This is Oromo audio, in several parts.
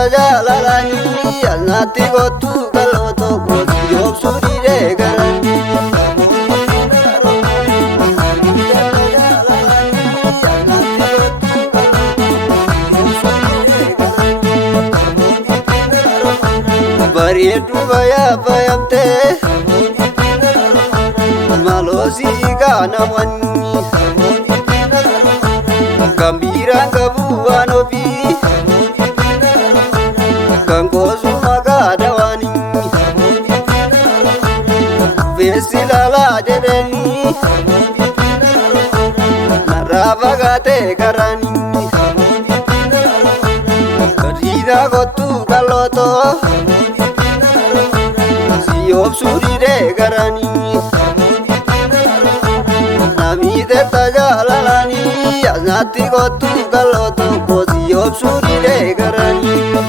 tajaajilanii asnaatti kottu kaloo tokko yoobsuu didee garanii. Bareedduu baay'amtee maloosii kaanamanni kan biiraan qabu waan ofii kan koosu maqaa dawaanii feessi laalaa jedhanii narraa fagaatee karanii diidaa kottu kallootoo yoobsuu didee garanii. Namiite tajaajilanii asnaatti kottu kaloo tokko yoobsuu didee garanii.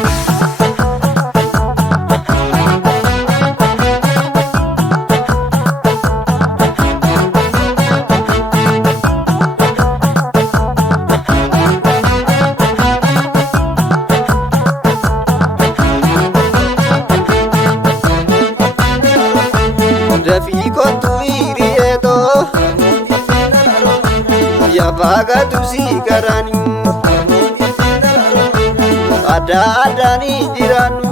Dafii kottu hiriyeetoo yaafagatu si garanii adda addaanii jiraannu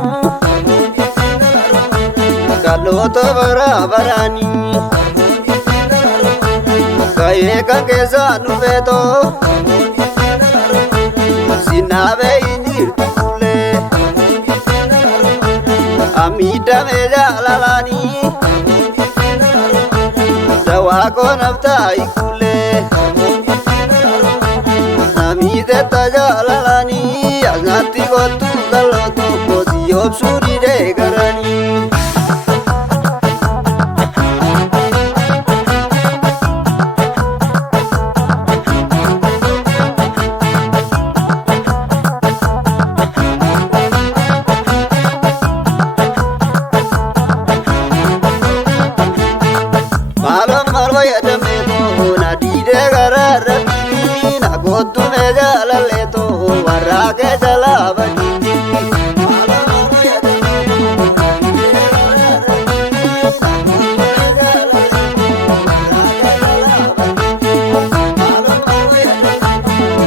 kalloota bara baraanii ka'ee kan keessaa nu feetoo sinnaabee hin jirtu fuulee amiidhamee jaalalaanii. Dawaa naftaa ikulee namiite tajaajilanii asnaatti kottu kaloo tokko yoobsuu didee garanii. Kottu meejaalaleetoo warraa keessa laabanii.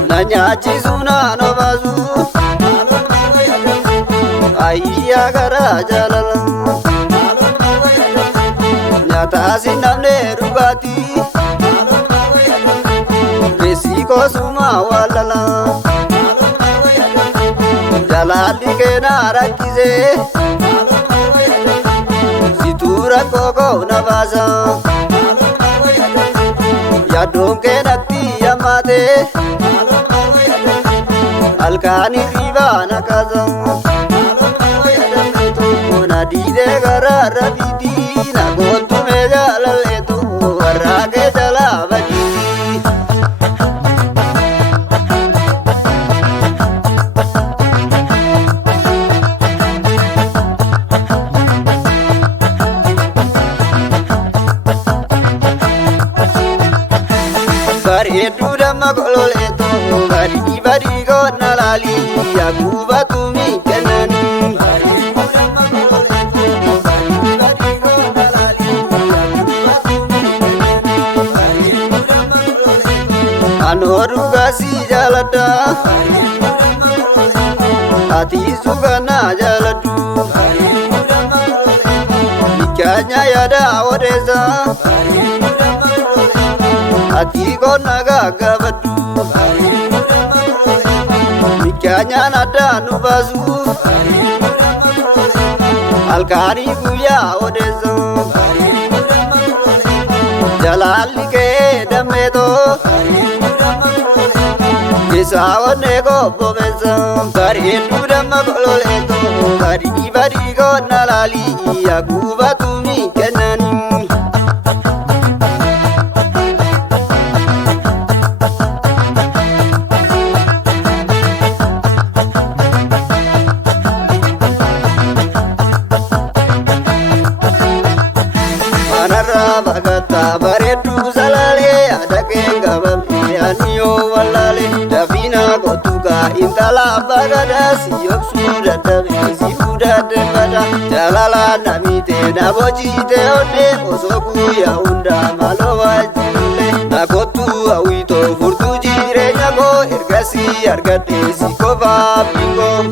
Na nyaachisu naan obaasu ayyaa garaa jaalala nyaataas hin dhabne dhugaatii. Kosuma walala jalali kena rakkise situra koko nabasa yaaddoon keenatti yammaate halkaani riibaa naqasa na diidee garaa rafiitii na kottu meejaalaleetu warraa kee jalaa badii. Bareedduu damma kololeetoo badii koonna laalii yaakubatu mi kennanii. Anoo dhugaasii jaaladha ati suganaa jaaladhu bikkaanya yaada odeessa. Ati konna gaggabadhu bikkaanyaan addaa nu baasu halkaanii guyyaa odeessa jalaalli kee dammeetoo isaa onnee kobbobeessa bareedduu damma kololeetoo badii konna laalii yaakubatu mi kennanii. Bagata bareedduu salaalee adakeen qabamee ani yoo wallaalee dafina kottukaa intala bagadaa si yoobsuu dadhabee si fudhadheen bada jalalaan namitee na boojitee onnee osoo guyyaa hundaa maaloo waajjirlee na kottu hawwitoo furtuu jireenya koo ergasii argadhee si qofaaf bingoo.